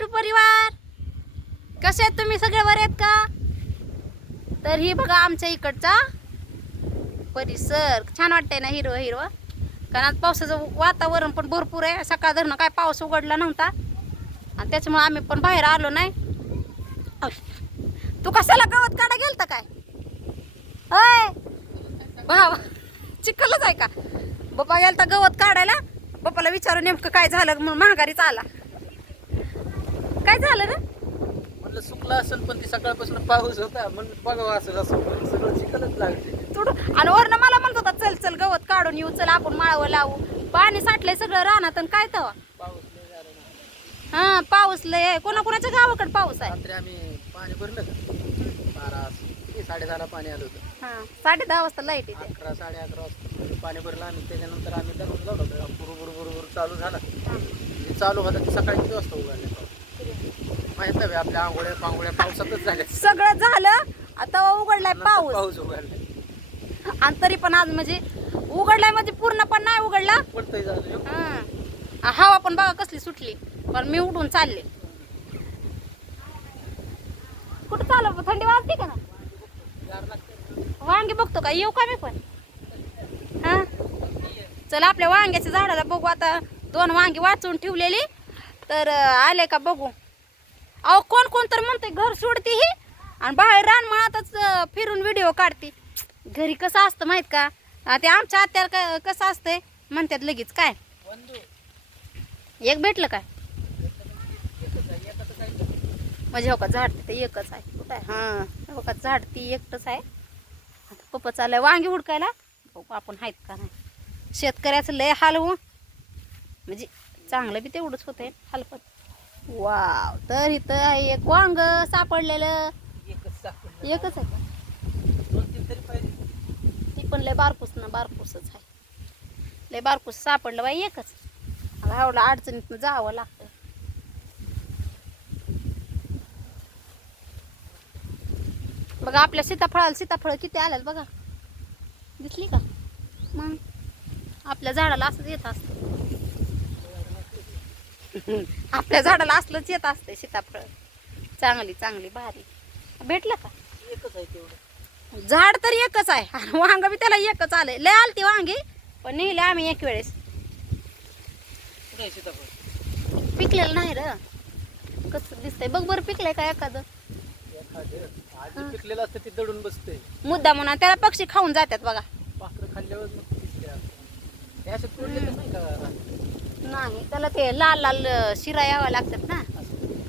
YouTube परिवार, कसे आहेत तुम्ही? सगळे बरे आहेत का? तर ही बघा आमच्या इकडचा परिसर छान वाटतंय ना, हिरवं हिरवं. कारण आज पावसाचं वातावरण पण भरपूर आहे. सकाळ धरणं काय पाऊस उघडला नव्हता आणि त्याच्यामुळे आम्ही पण बाहेर आलो नाही. तू कशाला गवत काढा गेलता काय? अय भावा, चिखलच आहे का? बाप्पा गेलता गवत काढायला. बाप्पाला विचारू नेमकं काय झालं म्हणून महागारीच आला. काय झालं ना? म्हणलं सुकला असेल, पण ती सकाळपासून पाऊस होता म्हणून बघावं असेल असं, पण सगळं चिखलच लागते थोडं. आणि वरनं मला म्हणत होता चल चल गवत काढून येऊ, चल आपण माळावं लावू. पाणी साठलंय सगळं रानात आणि काय तवा. पाऊस लय झाला ना. हा पाऊस लय. कोणाकोणाच्या गावाकडे पाऊस आहे? रात्री आम्ही पाणी भरलं का 12-10:30 पाणी आलं होतं. हा 10:30 वाजता लाईट येते. 11-11:30 वाजता पाणी भरलं आणि त्याच्यानंतर आम्ही दररोज लावलं होतं. बुरबुर चालू झाला. जे चालू होता ते सकाळी किती वाजता उघडले पाऊस माहित नाही. आपल्या आंघोळ्या पांघोळ्या पावसातच झाल्या. सगळं झालं आता उघडलाय पाऊस. पाऊस उघडला आणि तरी पण आज म्हणजे उघडलाय म्हणजे पूर्ण पण नाही उघडला. पडतंय झालं. हा हवा पण बघा कसली सुटली. पण मी उठून चालले. कुठं चालू? थंडी वाजते का ना? वांगे बघतो का? येऊ का मी पण? हा चल आपल्या वांग्याच्या झाडाला बघू. आता 2 वांगी वाचून ठेवलेली तर आले का बघू. अहो कोण कोण तर म्हणते घर सोडते ही आणि बाहेर रानमाळातच फिरून व्हिडिओ काढते. घरी कसं असतं माहित का? ते आमच्या आत्याला कसं असतंय म्हणतात लगेच काय एक भेटलं काय म्हणजे हो का झाड तिथं एकच आहे. कुठं आहे? हा हो का झाड ती एकटंच आहे. आता पप्पा चाललंय वांगी हुडकायला. बघू आपण आहेत का नाही. शेतकऱ्याचं लय हाल हो. म्हणजे चांगलं बी तेवढंच होतंय हालपत. वाव तर इथं आहे एक वांग सापडलेलं. एकच आहे का? ती पण लय बारपूस ना बारपूसच आहे. लय बारपूस सापडलं बाई एकच. एवढं अडचणीतनं जावं लागतं. बघा आपल्या सीताफळ किती आल्यात बघा. दिसली का? मग आपल्या झाडाला असंच येत असतं. आपल्या झाडाला असलंच येत असते सीताफळ. चांगली चांगली भारी. भेटलं का? एकच आहे तेवढं. झाड तर एकच आहे आणि वांग बी त्याला एकच आलंय. लय आलती वांगी पण नेले आम्ही एक वेळेस. पिकलेलं नाही र. कसं दिसतंय बघ बरं. पिकलंय का एखादं? पिकलेलं असतं ते दडून बसतंय मुद्दा म्हणून त्याला पक्षी खाऊन जातात बघा. पाखरं खाल्ल्यावर मग पिकले असतं. हे असं तोडले तर नाही का? नाही त्याला ते लाल लाल शिरा याव्या लागतात ना.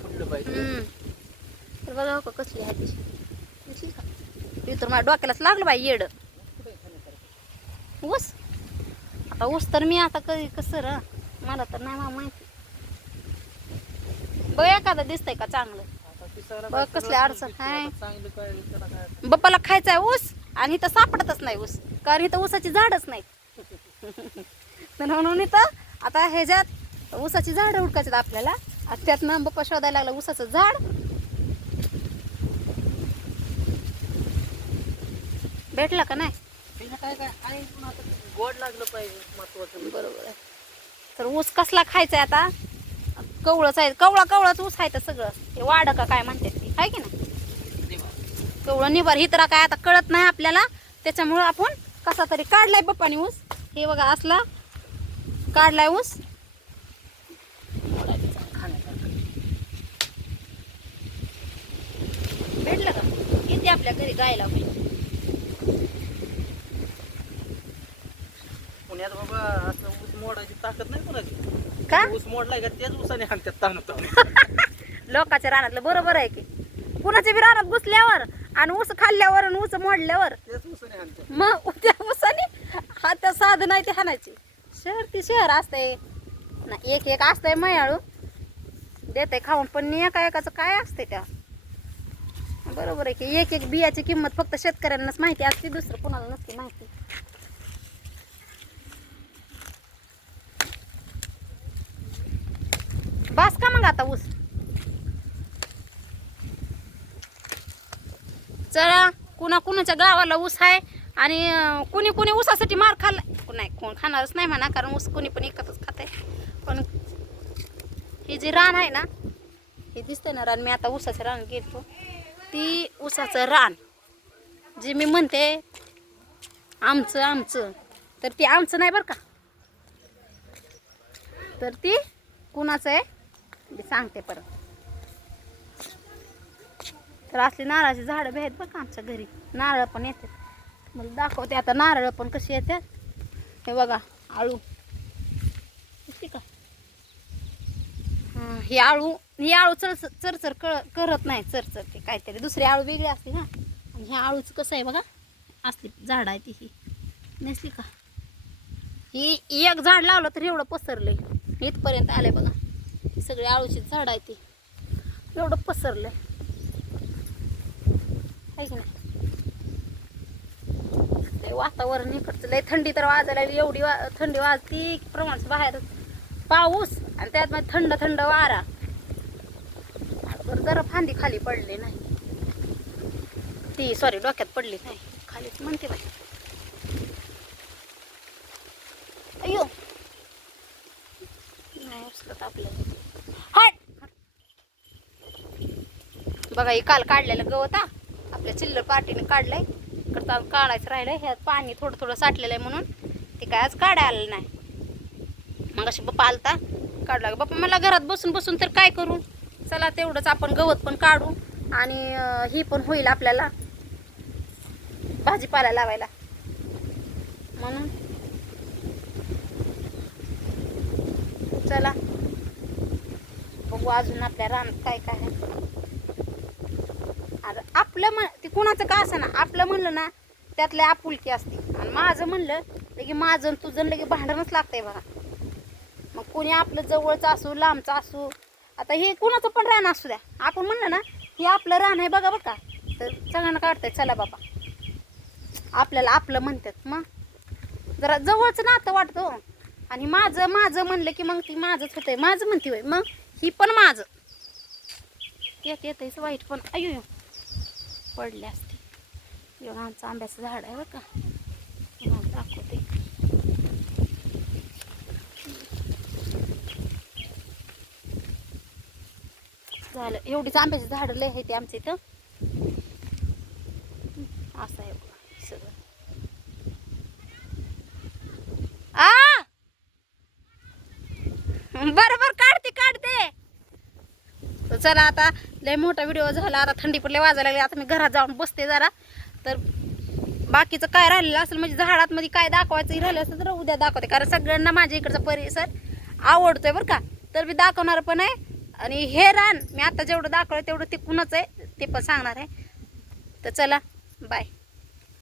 फुडलं पाहिजे. तर बघा हो का कसली आहे ती. दिसली का? ती तर माझ्या डोक्यालाच लागलं बाई येड. ऊस आता ऊस तर मी आता कधी कसं र मला तर नाही माहिती. बघ एखादं दिसतंय का चांगलं? बघ कसले अडचण आहे. बाप्पाला खायचा आहे ऊस आणि इथं सापडतच नाही ऊस. कारण इथं ऊसाची झाडच नाहीत. म्हणून इथं आता ह्याच्यात ऊसाची झाड हुडकायची आपल्याला. त्यातनं बाप्पा शोधायला लागला ऊसाचं झाड. भेटलं का नाही? काय गोड लागलं पाहिजे महत्वाचं. बरोबर आहे. तर ऊस कसला खायचा आहे आता? कवळच आहे. कवळाच ऊस आहे तर सगळं. हे वाढ का काय म्हणतात ती आहे की नाही? कवळं निभार ही तर काय आता कळत नाही आपल्याला. त्याच्यामुळं आपण कसा तरी काढलाय बाप्पाने ऊस. हे बघा असला काढलाय ऊस. भेटलं का? किती आपल्या घरी गायला पाहिजे. पुण्यात बाबा असं ऊस मोडायची ताकद नाही कोणाची. का? ऊस मोडलाय का त्याच ऊसाने हाणत्यात ताणत. लोकांच्या रानातलं बरोबर आहे की. कुणाच्या बी रानात घुसल्यावर आणि ऊस खाल्ल्यावर आणि ऊस मोडल्यावर त्याच ऊसाने हाणत्यात. मग त्या ऊसाने हा त्या साधं नाही ते हाणायचे. शहर ती शहर असतंय ना. एक असतंय मयाळू देते खाऊन पण एका एकाचं काय असते त्या. बरोबर आहे की. एक बियाची किंमत फक्त शेतकऱ्यांनाच माहिती असते. दुसरं कोणाला नसते माहिती. बास का मग आता ऊस? चला कुणाच्या गावाला ऊस आहे आणि कुणी ऊसासाठी मार खाल्ला नाही. कोण खाणारच नाही म्हणा कारण ऊस कुणी पण एकतच खाते. पण ही जी रान आहे ना हे दिसतंय ना रान, मी आता ऊसाचं रान गेलो, ती ऊसाचं रान जे मी म्हणते आमचं आमचं, तर ती आमचं नाही बरं का, तर ती कुणाचं आहे मी सांगते परत. तर असली नारळाची झाडं बी आहेत बरं का आमच्या घरी, नारळ पण येतात. मला दाखवते आता नारळ पण कशी येतात. हे बघा आळू दिसते का, हां ही आळू चरचर करत नाही, चरचरते काहीतरी दुसरी आळू वेगळी असते ना. आणि ह्या आळूचं कसं आहे बघा, असली झाड आहे ती, ही नसली का, ही एक झाड लावलं तर एवढं पसरलंय इथपर्यंत आलंय बघा. ही सगळी आळूची झाड आहे ती, एवढं पसरलंय आहे की नाही. लय वातावरण इकडचं लय थंडी तर वाजायला लागली, एवढी थंडी वाजती प्रमाण बाहेर पाऊस आणि त्यात मग थंड थंड वारा. जरा फांदी खाली पडली नाही ती, सॉरी डोक्यात पडली नाही, खालीच म्हणते बाई. अयो नाही उचलत आपल्याला. हट बघा हे काल काढलेलं गवत आपल्या चिल्लर पार्टीने काढलंय, इकडचं आज काढायचं राहिलंय. ह्यात पाणी थोडं थोडं साठलेलं आहे म्हणून ते काय आज काढायला आलं नाही. मग अशी बाप्पा आलता काढला, बाप्पा मला घरात बसून बसून तर काय करू, चला तेवढंच आपण गवत पण काढू आणि ही पण होईल आपल्याला भाजीपाला लावायला म्हणून. चला बघू अजून आपल्या रानात काय काय आहे. अरे आपलं ते कुणाचं का असं ना, आपलं म्हणलं ना त्यातले आपुलकी असते, आणि माझं म्हणलं लगे माझं तुझं लगे भांडणच लागतंय बघा. मग कोणी आपलं जवळचं असू लांबचं असू, आता हे कुणाचं पण रान असू द्या, आपण म्हणलं ना हे आपलं रान आहे बघा बघा, तर सगळ्यांना काढताय चला बाबा आपल्याला आपलं म्हणतात. मग जरा जवळचं नातं वाटतं. आणि माझं माझं म्हणलं की मग ती माझंच होतंय, माझं म्हणते होय, मग ही पण माझं येत वाईट पण अयो पडले असते. एवढं आमचं आंब्याचं झाड आहे बरं का, तुम्हाला दाखवते. झालं एवढीच आंब्याची झाडं लय आहे ते आमच्या इथं. असं आहे बघा सगळं. बरोबर काढते तर चला आता लय मोठा व्हिडिओ झाला, आता थंडी पण लय वाजायला लागली. आता मी घरात जाऊन बसते जरा, तर बाकीचं काय राहिलेलं असेल म्हणजे झाडात मध्ये काय दाखवायचं राहिलं असेल तर उद्या दाखवते, कारण सगळ्यांना माझ्या इकडचा परिसर आवडतोय बरं का, तर मी दाखवणार पण आहे. आणि हे रान मी आता जेवढं दाखवलं तेवढं ते कुणाचं आहे ते पण सांगणार आहे. तर चला बाय.